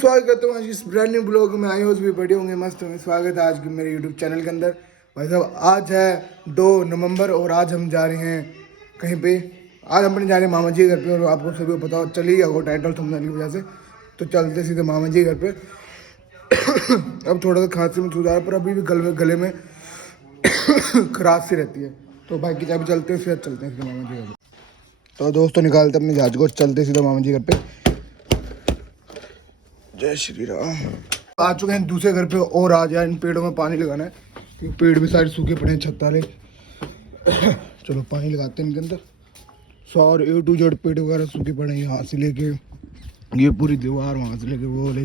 स्वागत करता हूँ आज इस ब्रांड न्यू ब्लॉग में। आई भी बढ़िया होंगे, मस्त होंगे। स्वागत है आज के मेरे यूट्यूब चैनल के अंदर। भाई साहब आज है 2 नवंबर और आज हम जा रहे हैं कहीं पे। आज हम अपने जा रहे हैं मामा जी के घर पे और आपको सभी को पता चल ही गया टाइटल थंबनेल की वजह से। तो चलते सीधे मामा जी के घर पे। अब थोड़ा सा खांसी में सुधार पर अभी भी गले में खराश सी रहती है। तो बाइक की चाबी चलते हैं, फिर चलते हैं सीधे मामा जी घर पे। तो दोस्तों निकालते अपने जहाज को, चलते सीधे मामा जी घर पे। जय श्री राम। आ चुके हैं दूसरे घर पे और आज यार इन पेड़ों में पानी लगाना है क्योंकि पेड़ भी सारे सूखे पड़े हैं छत वाले। चलो पानी लगाते हैं इनके अंदर। सारे A to Z पेड़ वगैरह सूखे पड़े हैं, यहाँ से लेके ये पूरी दीवार, वहाँ से लेके वो ले,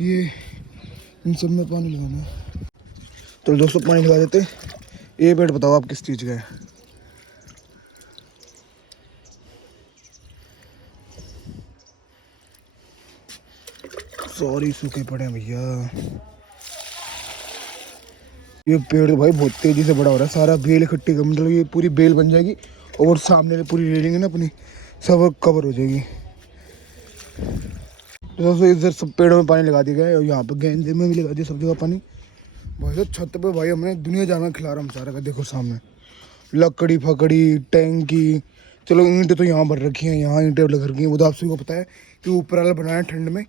ये इन सब में पानी लगाना है। तो दोस्तों पानी लगा देते। ये पेड़ बताओ आप किस चीज़ का है? सॉरी सूखे पड़े हैं भैया। ये पेड़ भाई बहुत तेजी से बड़ा हो रहा है। सारा बेल इकट्ठी कर, मतलब ये पूरी बेल बन जाएगी और सामने पूरी रेलिंग है ना अपनी, सब कवर हो जाएगी। तो दोस्तों इधर सब पेड़ों में पानी लगा दिया गया है और यहाँ पे गेंदे में भी लगा दिया सब जगह पानी। भाई साहब छत पे भाई हमने दुनिया जाना खिला रहा हम सारा का। देखो सामने लकड़ी फकड़ी टैंकी, चलो ईंटें तो यहाँ भर रखी हैं, यहाँ ईंटें लग रखी हैं। वो तो आप सभी को पता है कि ऊपर वाला बनाया है ठंड में।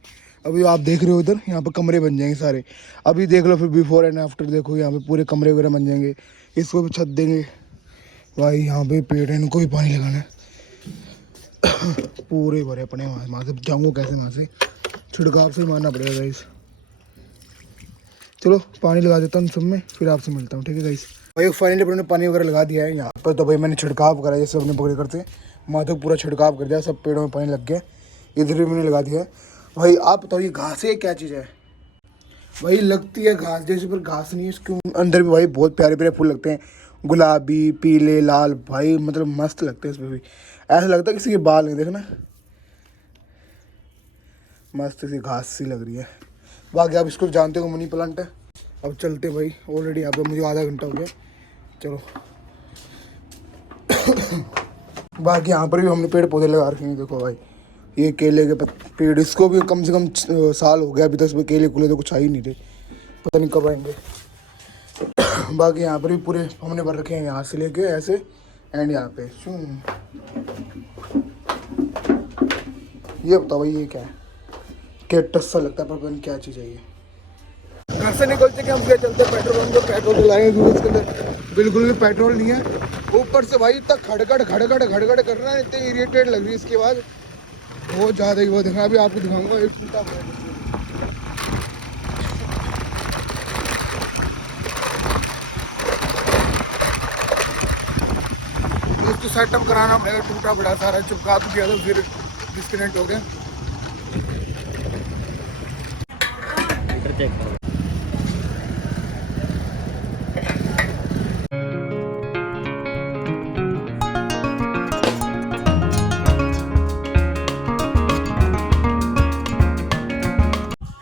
अभी आप देख रहे हो इधर यहाँ पे कमरे बन जाएंगे सारे। अभी देख लो फिर बिफोर एंड आफ्टर देखो, यहाँ पे पूरे कमरे वगैरह बन जाएंगे। इसको भी छत देंगे भाई। यहाँ पे पेड़ है, इनको भी पानी लगाना है। पूरे भरे अपने वहाँ से जाऊँगा कैसे, वहाँ से छिड़काव से मारना पड़ेगा गाइस। चलो पानी लगा देता हूँ सब में, फिर आपसे मिलता हूँ, ठीक है गाइस। भाई फाइनली अपने ने पानी वगैरह लगा दिया है यहाँ पर। तो भाई मैंने छिड़काव करा जैसे अपने पकड़े करते, माथे पूरा छिड़काव कर दिया, सब पेड़ों में पानी लग गया। इधर भी मैंने लगा दिया। भाई आप बताओ ये घास है क्या चीज़ है? भाई लगती है घास जैसे, पर घास नहीं है। इसके अंदर भी भाई बहुत प्यारे प्यारे फूल लगते हैं, गुलाबी पीले लाल। भाई मतलब मस्त लगते हैं। इसमें भी ऐसा लगता है किसी के बाल नहीं, देखना मस्त सी घास सी लग रही है। बाकी आप इसको जानते हो मनी प्लांट है। अब चलते भाई, ऑलरेडी यहाँ पे मुझे आधा घंटा हो गया। चलो बाकी यहाँ पर भी हमने पेड़ पौधे लगा रखे हैं। देखो भाई ये केले के पेड़, इसको भी कम से कम साल हो गया अभी तक इसमें केले कुले तो कुछ आ ही नहीं थे, पता नहीं कब आएंगे। बाकी यहाँ पर भी पूरे हमने भर रखे हैं, यहाँ से लेके ऐसे एंड यहाँ पे। ये बताओ भाई ये क्या है? कैक्टस सा लगता है पर पता नहीं क्या चीज़ है ये। घर से निकलते कि हम क्या चलते पेट्रोल पंप पे पेट्रोल डलाएंगे क्योंकि इसके अंदर बिल्कुल भी पेट्रोल नहीं है। ऊपर से भाई इतना खड़खड़ कर रहा है, इतनी इरिटेट लग रही है इसके बाद बहुत ज़्यादा ही। वो देखा अभी आपको दिखाऊंगा एक टूटा इसको सेटअप कराना पड़ेगा। टूटा बड़ा सारा चिपका तो दिया था, फिर डिस्कनेक्ट हो गया।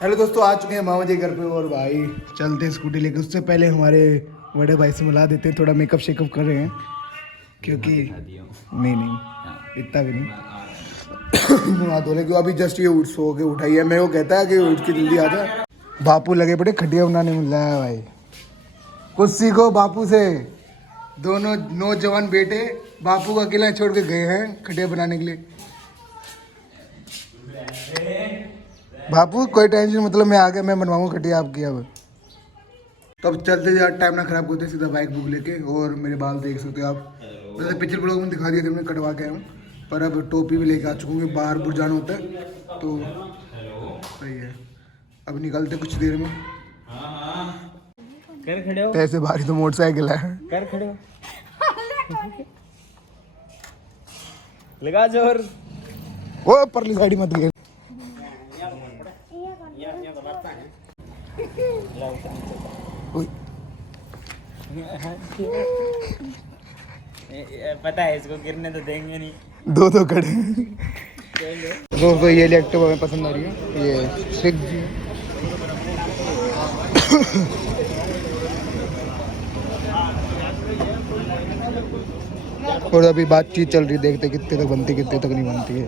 हेलो दोस्तों आ चुके हैं मामा जी घर पे और भाई चलते स्कूटी लेके। उससे पहले हमारे बड़े भाई से मिला देते हैं, थोड़ा मेकअप शेकअप कर रहे हैं क्योंकि नहीं इतना भी नहीं हाथ धोले क्यों। अभी जस्ट ये सो के उठाई है। मैं वो कहता है कि उठ के जल्दी आ जा। बापू लगे पड़े खटिया बनाने मिल रहा है भाई। कुछ सीखो बापू से। दोनों नौजवान बेटे बापू को अकेला छोड़ के गए हैं खटिया बनाने के लिए। बापू कोई टेंशन मतलब मैं आ गया, मैं बनवाऊंगा खटिया आपकी। अब तब चलते यार टाइम ना खराब करते, सीधा बाइक बुक लेके। और मेरे बाल देख सकते हो आप, वैसे पिछले ब्लॉग में दिखा दिया थे मैंने कटवा के आया हूँ, पर अब टोपी भी लेके आ चुका हूँ। बाहर बुर जाना होता है तो सही है। अब निकलते कुछ देर में। कर खड़े हो, ऐसे भारी तो मोटरसाइकिल है। कर खड़े हो, लगा जोर। ओ परली साइड मत गए। पता है इसको गिरने तो देंगे नहीं। दो खड़े दोस्तों। ये एक्टिवा हमें पसंद आ रही है, ये सिख जी। और अभी बातचीत चल रही, देखते कितने तक बनती कितने तक नहीं बनती है।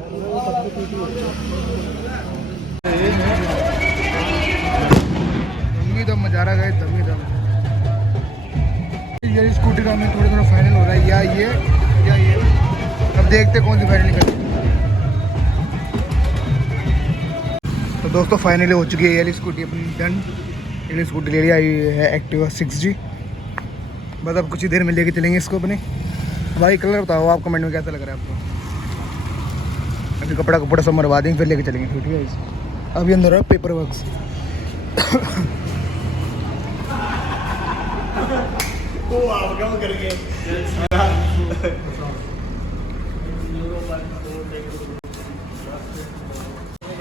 नज़ारा गए दम ही दम। ये स्कूटी का हमें थोड़ा फाइनल हो रहा है, या ये अब देखते कौन सी फाइनल निकलती है। तो दोस्तों फाइनली हो चुकी है ये वाली स्कूटी अपनी डन। ये वाली स्कूटी ले लिया, ये है एक्टिवा 6G। बस अब कुछ ही देर में लेके चलेंगे इसको अपने। भाई कलर बताओ आप कमेंट में कैसा लग रहा है आपको। अभी कपड़ा सब मरवा देंगे फिर लेके चलेंगे, ठीक है। अभी अंदर है पेपर वर्क्स।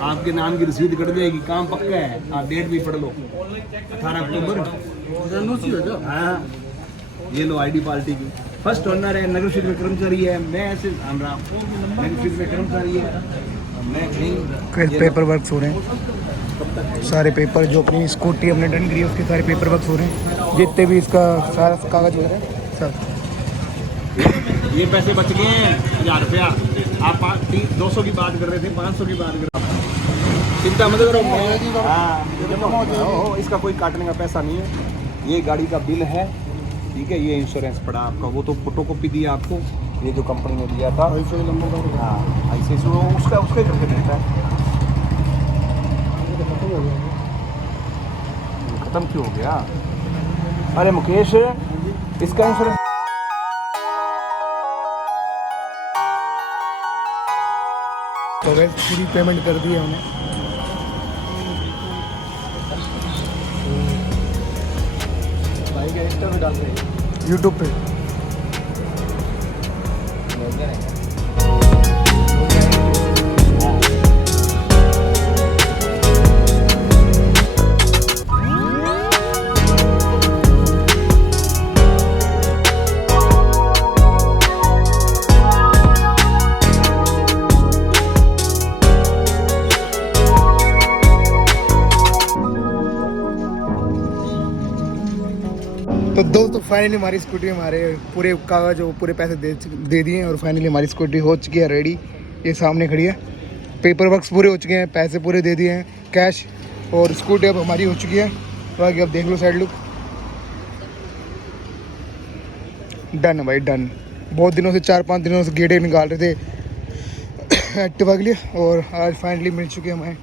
आपके नाम की रसीद कट जाएगी, काम पक्का है। आप डेट भी पढ़ लो, 18 अक्टूबर। हाँ, ये लो आईडी पार्टी की। फर्स्ट ओनर है, नगर क्षेत्र में कर्मचारी है। मैं ऐसे राम नगर क्षेत्र में कर्मचारी है। मैं कहीं पेपर वर्क्स हो रहे हैं, सारे पेपर जो अपनी स्कूटी हमने डन करी है उसके सारे पेपर वर्क्स हो रहे हैं। जितने भी इसका सारा कागज हो रहा है सब। ये पैसे बच गए हैं 1000 रुपया। आप 200 की बात कर रहे थे, 500 की बात कर रहे थे। चिंता मत करो। हाँ, इसका कोई काटने का पैसा नहीं है। ये गाड़ी का बिल है, ठीक है। ये इंश्योरेंस पड़ा आपका, वो तो फोटो कॉपी दिया आपको, ये जो कंपनी ने दिया था। हाँ, ऐसे उसका ही करके देता है। खत्म क्यों हो गया? अरे मुकेश, इसका इंश्योरेंस तो गए पूरी पेमेंट कर दी है हमने। भाई का इंस्टा में डाल रहे हैं यूट्यूब पे। तो दोस्तों फाइनली हमारी स्कूटी हमारे पूरे कागज और पूरे पैसे दे दिए हैं और फाइनली हमारी स्कूटी हो चुकी है रेडी। ये सामने खड़ी है, पेपर वर्क्स पूरे हो चुके हैं, पैसे पूरे दे दिए हैं कैश, और स्कूटी अब हमारी हो चुकी है। बाकी अब देख लो साइड लुक, डन है भाई डन। बहुत दिनों से 4-5 दिनों से गेड़े निकाल रहे थे एक्टिवा के लिए, और आज फाइनली मिल चुके हैं हमें।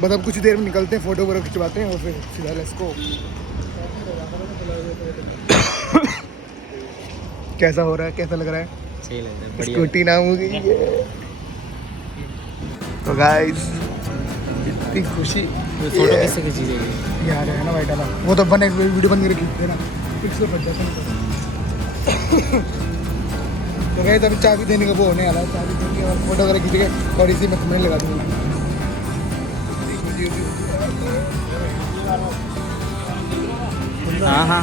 बस अब कुछ देर में निकलते हैं, फोटो वगैरह खिंचवाते हैं और फिर सीधा लेट्स गो। कैसा हो रहा है, कैसा लग रहा है? सही लग रहा है, बढ़िया। स्कूटी नाम होगी। तो गाइस इतनी खुशी। फोटो किससे खींची जाएगी? यार है ना वाइट वाला, वो तो बने वीडियो बन के खींचते ना, फिक्स हो जाता है। तो गाइस अभी चाबी देने का वो होने वाला है, चाबी देंगे और फोटो वगैरह खींच के और इसी में थंबनेल लगा दूंगा। हाँ हाँ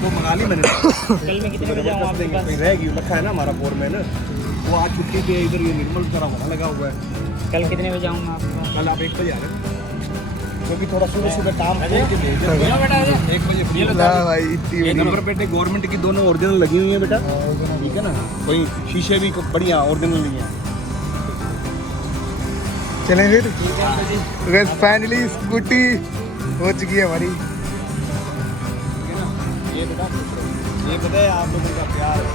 वो मंगा ली मैंने। कल मैं कितने बजे आऊँ आपके पास? रहेगी, रखा है ना हमारा फोरमैन, वो आज छुट्टी पे इधर। ये निर्मल तरह होना लगा हुआ है। कल कितने बजे आऊँ मैं आपके पास? कल आप 1 बजे आ रहे हो, क्योंकि थोड़ा सुबह काम खोल के भेज दो। 1 बजे फ्री ला भाई इतनी ये नंबर प्लेटें गवर्नमेंट की दोनों ओरिजिनल लगी हुई है बेटा, ठीक है ना। कोई शीशे भी बढ़िया ओरिजिनल नहीं है। चलें फिर। तो गाइस फाइनली स्कूटी हो चुकी है हमारी। ये पता है आप लोगों का प्यार है।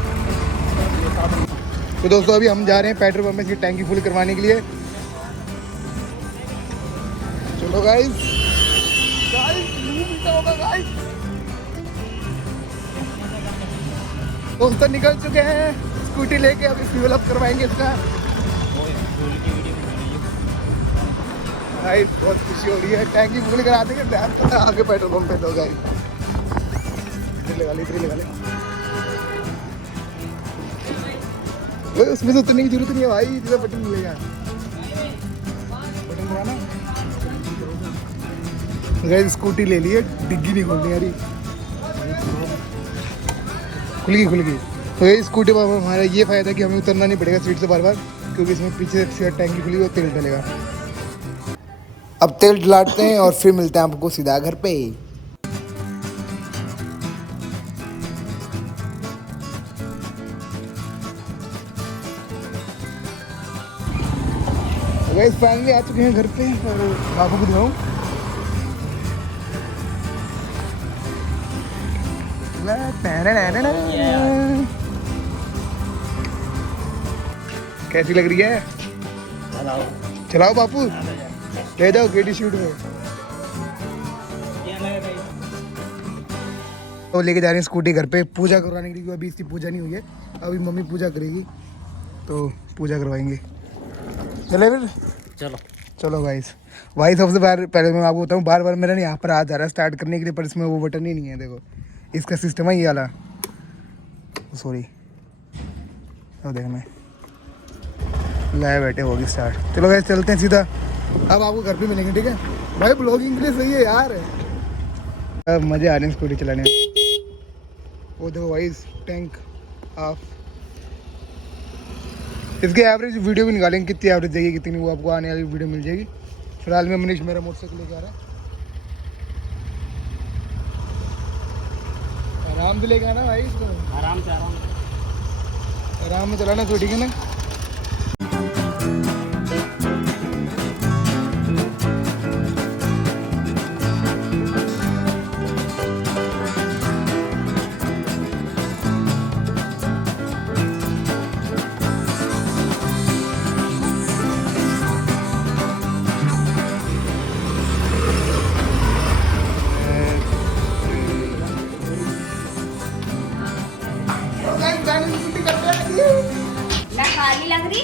तो दोस्तों अभी हम जा रहे हैं पेट्रोल पंप में इसकी टैंकी फुल करवाने के लिए। चलो गाइस, दोस्तों निकल चुके हैं स्कूटी लेके, अभी फ्यूल अप करवाएंगे इसका। गाइस बहुत खुशी हो रही है, टैंकी फुल करा देंगे आगे पेट्रोल पंप पे। तो गाइस लगा ले, लगा ले। उसमें से उतरने की जरूरत नहीं है भाई, इधर बटन मिलेगा, बटन दबाना। गाइस स्कूटी ले लिए, डिग्गी नहीं खोलनी यारी, खुल गई। तो ये स्कूटी पर हमारा ये फ़ायदा है कि हमें उतरना नहीं पड़ेगा सीट से बार बार, क्योंकि इसमें पीछे से टैंकी खुली हुई तेल डलेगा। अब तेल डलाते हैं और फिर मिलते हैं आपको सीधा घर पे। गाइस फाइनली आ चुके हैं घर पे और बाबू को दिखाऊं। कैसी लग रही है? चलाओ बापू, ले जाओ केडी शूट में। तो लेके जा रहे हैं स्कूटी घर पे पूजा करवाने के लिए, अभी इसकी पूजा नहीं हुई है, अभी मम्मी पूजा करेगी तो पूजा करवाएंगे। चले फिर चलो चलो गाइस। भाई सबसे पहले मैं आपको बताऊँ, बार बार मेरा यहाँ पर आ जा रहा है स्टार्ट करने के लिए, पर इसमें वो बटन ही नहीं है। देखो इसका सिस्टम है ये वाला, सॉरी तो देखना लाए बैठे होगी स्टार्ट। चलो गाइस चलते हैं सीधा, अब आपको घर पे मिलेंगे, ठीक है भाई। ब्लॉगिंग के लिए सही है यार, अब मज़े आ रहे हैं स्कूटी चलाने में। वो देखो वाइस टैंक ऑफ। इसके एवरेज वीडियो भी निकालेंगे, कितनी एवरेज जाएगी कितनी, वो आपको आने वाली वीडियो मिल जाएगी। फिलहाल में मनीष मेरा मोटरसाइकिल लेके आ रहा है, आराम से लेके आना भाई इसको, आराम से आराम में चलाना तो ठीक है ना। काली लग रही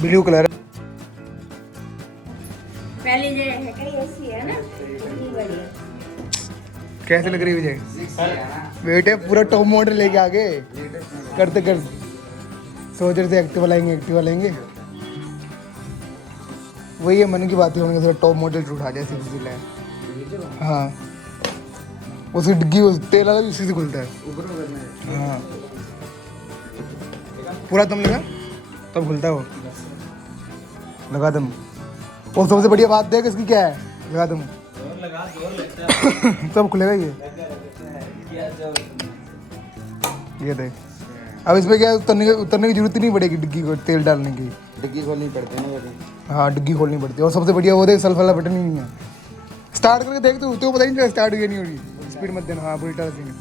ब्लू कलर पहले जो है कहीं ऐसी है ना, इतनी बढ़िया। कैसे लग रही है विजय? बेटे पूरा टॉप मॉडल लेके आ गए, करते करते सोच रहे थे एक्टिवा लाएंगे। वही है मन की बात ही होंगे, टॉप मॉडल उठा जाए सीधी लाए। हाँ उसकी डिग्गी तेल वाला भी उसी से खुलता है। हाँ पूरा दम लगा तब खुलता है वो, लगा दम। और सबसे बढ़िया बात देख इसकी क्या है, लगा दम तब खुलेगा ये देख। अब इसमें क्या उतरने की जरूरत ही नहीं पड़ेगी, डिग्गी को तेल डालने की, डिग्गी खोलनी पड़ती है ना। हाँ डिग्गी खोलनी पड़ती है। और सबसे बढ़िया वो देख, सेल्फ वाला बटन ही नहीं है। स्टार्ट करके देख तो पता ही नहीं स्टार्ट हुई नहीं हो रही, स्पीड मत देना। हाँ बुलेटा सीन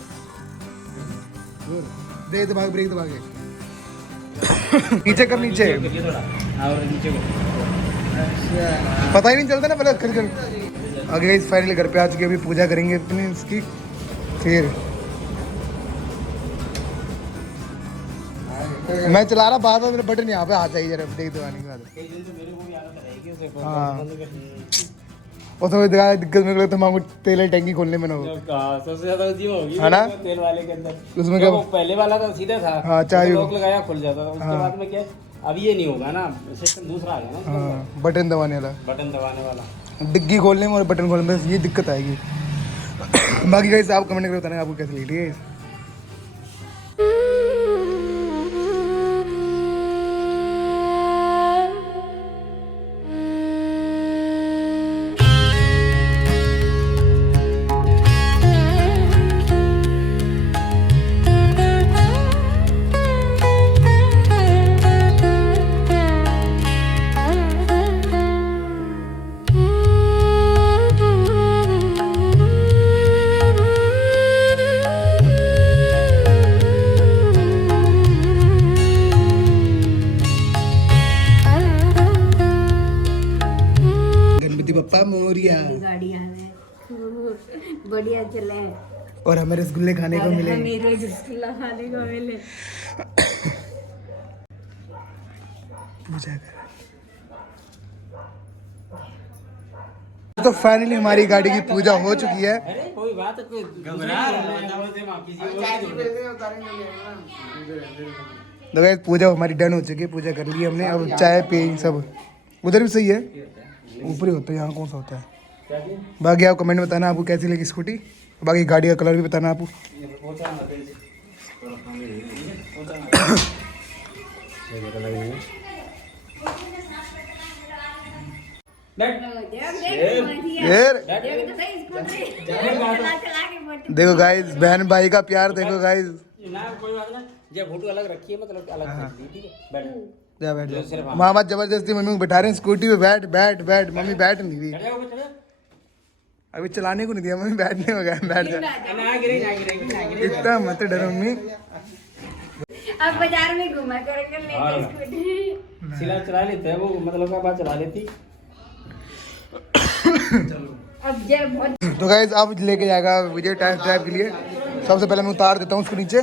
दे, दबा ब्रेक दबा के नीचे कर, नीचे और नीचे को पता ही नहीं चलता ना पहले कर। आगे इस फाइनली घर पे आ चुके, अभी पूजा करेंगे इतनी इसकी, फिर मैं चला रहा बार बार, मेरे बटन यहाँ पे आ चाहिए जरा ब्रेक दबाने के बाद। हाँ और तो दिक्कत मेरे को लगता है तेल टैंकी खोलने में ना हो, सबसे ज्यादा होगी है ना तेल वाले के अंदर। उसमें क्या पहले वाला तो सीधा था, हाँ चाय लॉक लगाया खुल जाता था। उसके बाद में क्या अब ये नहीं होगा ना, सिस्टम दूसरा आ गया ना। हाँ बटन दबाने वाला, बटन दबाने वाला, डिग्गी खोलने में और बटन खोलने में ये दिक्कत आएगी। बाकी गाइस आप कमेंट करके बताना आपको कैसे लगी है। पप्पा मोरिया गाड़ियाँ हैं बढ़िया चले, और हमें रसगुल्ले खाने को मिले। हमें रोज रसगुल्ला खाने को मिले। पूजा कर। तो फाइनली हमारी गाड़ी की पूजा हो चुकी है। कोई बात कोई तो गाइस पूजा हमारी डन हो चुकी है, पूजा कर ली हमने। अब चाय पी सब, उधर भी सही है, ऊपर ही होता है, यहाँ कौन सा होता है। बाकी आप कमेंट में बताना आपको कैसी लगी स्कूटी, बाकी गाड़ी का कलर भी बताना आपको। देखो गाइस बहन भाई का प्यार देखो गाइस। ना कोई बात ना, जब फोटो अलग रखी है मतलब अलग कर दी, ठीक है बैठ। जा बैठ जो सिर्फ जा। मामा जबरदस्ती मम्मी को बैठा रहे हैं स्कूटी पे, बैठ बैठ बैठ। मम्मी बैठ नहीं रही, चढ़ जाओ, चढ़ जाओ। अभी चलाने को नहीं दिया मम्मी, बैठने हो गया, बैठ जा। ना गिरेगी, ना गिरेगी, ना गिरेगी। इतना मत डरो मम्मी। अब बाजार में घुमा करेंगे लेके स्कूटी। सिला चला लेते हैं वो, मतलब का बात चला लेती। अब जब बहुत तो गाइस अब लेके जाएगा विजय टेस्ट ड्राइव के लिए। सबसे पहले मैं उतार देता हूँ उसको नीचे।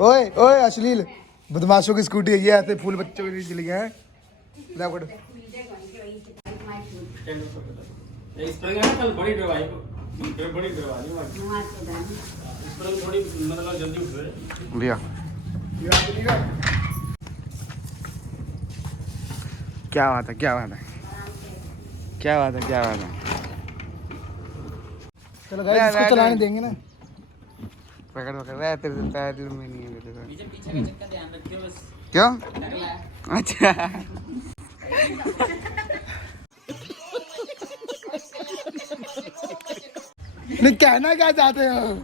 ओए ओए अश्लील बदमाशों की स्कूटी है ये, ऐसे फूल बच्चों के लिए चली गए हैं। ले पकड़। स्प्रिंग है ना, कल बड़ी ड्राइव बड़ी ड्राइव स्प्रिंग थोड़ी मतलब जल्दी उठ गए। लिया क्या बात है, क्या बात है, क्या बात है, क्या बात है। चलो गाइस इसको चलाने देंगे ना। पकड़ पकड़ रहा है तेरे पैर में नहीं है तेरे। पीछे पीछे का चक्कर ध्यान रखियो बस। क्यों? अच्छा नहीं कहना क्या चाहते हो?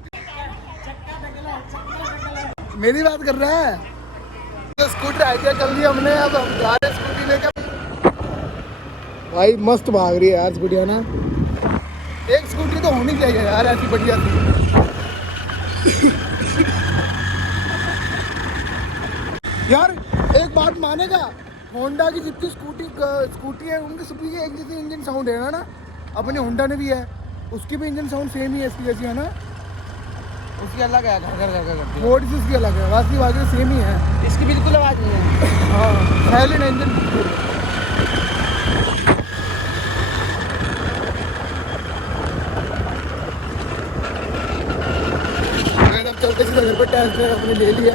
मेरी बात कर रहा है। तो स्कूटर आइडिया कर लिया हमने, अब हम जा रहे हैं स्कूटी लेकर। भाई मस्त भाग रही है यार स्कूटी, है ना। एक स्कूटी तो होनी चाहिए यार ऐसी बढ़िया सी। यार एक बात मानेगा, होंडा की जितनी स्कूटी है उनके सभी के एक जैसे इंजन साउंड है ना। अपने होंडा ने भी है, उसकी भी इंजन साउंड सेम ही है इसकी जैसी, है ना। उसकी अलग है, घर घर घर करती मोड से उसकी अलग है, वास्तविक आवाज़ सेम ही है। है। इसकी बिल्कुल आवाज़ नहीं है। हाँ साइलेंट इंजन। चलते सीधे घर पर टेस्ट अपने ले लिया।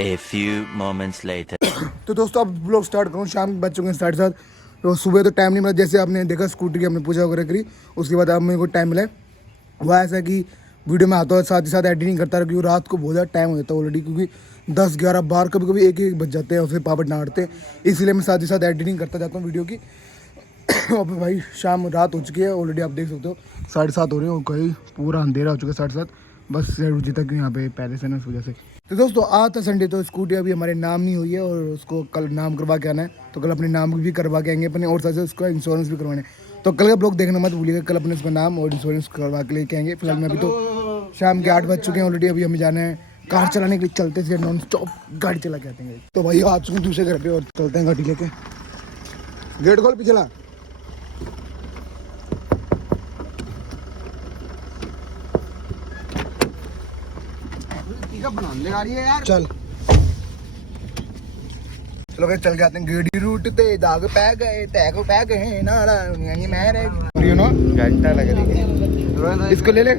A few moments later. तो दोस्तों अब ब्लॉग स्टार्ट करूँ, शाम बज चुके हैं 7:30। तो सुबह तो टाइम नहीं मिला, जैसे आपने देखा स्कूटी की हमने पूजा वगैरह करी, उसके बाद अब मेरे को टाइम मिला। वो ऐसा कि वीडियो में आता है, साथ ही साथ एडिटिंग करता रहा, क्योंकि रात को बहुत ज़्यादा टाइम हो जाता है ऑलरेडी, क्योंकि 10, 11, 12 कभी कभी एक बज जाते हैं और फिर पापा डांटते हैं। इसलिए मैं साथ ही साथ एडिटिंग करता जाता हूँ वीडियो की। अब भाई शाम रात हो चुकी है ऑलरेडी, आप देख सकते हो 7:30 हो रहे हैं, कहीं पूरा अंधेरा हो चुका है 7:30। बस रुचि तक यहाँ पे पहले से ना उस वजह से। तो दोस्तों आज था संडे, तो स्कूटी अभी हमारे नाम नहीं हुई है और उसको कल नाम करवा के आना है। तो कल अपने नाम भी करवा के आएंगे अपने, और साथ उसका इंश्योरेंस भी करवाना है। तो कल का ब्लॉग देखना मत भूलिएगा, कल अपने उसका नाम और इंश्योरेंस करवा के लेके आएंगे। फिलहाल में अभी तो शाम के 8 बज चुके हैं ऑलरेडी, अभी हमें जाना है कार चलाने के लिए। चलते से नॉन स्टॉप गाड़ी चला के आते हैं। तो भाई आ चुके हैं दूसरे घर पे और चलते हैं गाड़ी लेके। गेट खोल पिछला। चल चलो भाई चल के आते हैं। गेड़ी रूट ते दाग पै गए, तैग पै गए नाला मैं रह यू नो घंटा लग रही है। इसको ले ले।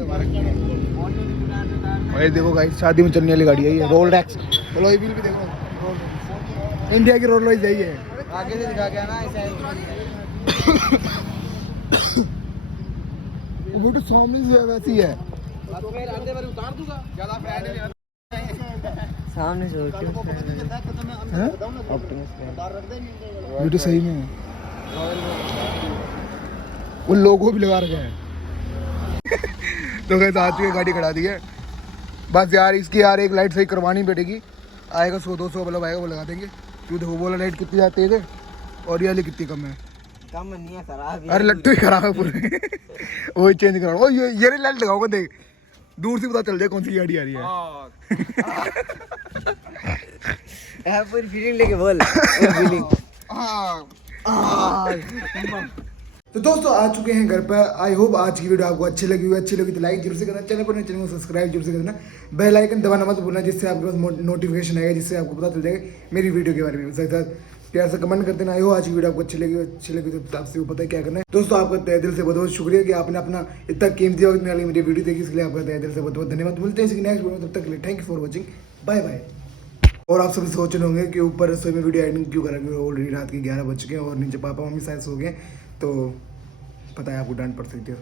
और देखो गाइस शादी में चलने वाली गाड़ी है ये, रोल टैक्स। चलो ये बिल भी देखो, इंडिया की रोल रॉयस यही है। आगे से दिखा के ना ऐसा वो तो सामने से वैसी है। उतार दूंगा ज्यादा फ्रेंड सामने से ये तो सही में वो लोगो भी लगा रखा है। तो कैसे आती है गाड़ी खड़ा दी है। बस यार इसकी यार एक लाइट सही करवानी पड़ेगी। आएगा 100-200 बल्ब आएगा, वो लगा देंगे। क्यों देखो बोला लाइट कितनी जाती है और ये वाली कितनी कम है। कम नहीं है, खराब है। अरे लट्टू ही खराब है पूरे। वही चेंज कराओ। ओ ये लाइट लगाओगे, देख दूर से पता चल जाए कौन सी गाड़ी आ रही है। पूरी फीलिंग लेके बोल फीलिंग। तो दोस्तों आ चुके हैं घर पर। आई होप आज की वीडियो आपको अच्छी लगी तो लाइक जरूर से करना, चैनल पर चैनल को सब्सक्राइब जरूर से करना, बेल आइकन दबाना मत भूलना, जिससे आपके पास नोटिफिकेशन आएगा, जिससे आपको पता चल जाएगा मेरी वीडियो के बारे में। साथ साथ प्यार से कमेंट कर देना। आई हो आज की वीडियो आपको अच्छी लगी तो आपसे पता है क्या करना है। दोस्तों आपका तहे दिल से बहुत बहुत शुक्रिया कि आपने अपना इतना कीमती वक्त मेरे लिए मेरी वीडियो देखी, इसके लिए आपका तहे दिल से बहुत बहुत धन्यवाद। मिलते हैं नेक्स्ट वीडियो में, तब तक के लिए thank you for watching, bye bye. और आप सभी सोच रहे होंगे कि ऊपर रसोई में वीडियो एडिटिंग क्यों करा, क्योंकि ऑलरेडी रात के 11 बज चुके हैं और नीचे पापा मम्मी शायद सो गए, तो पता है आपको डांट पड़ सकती है।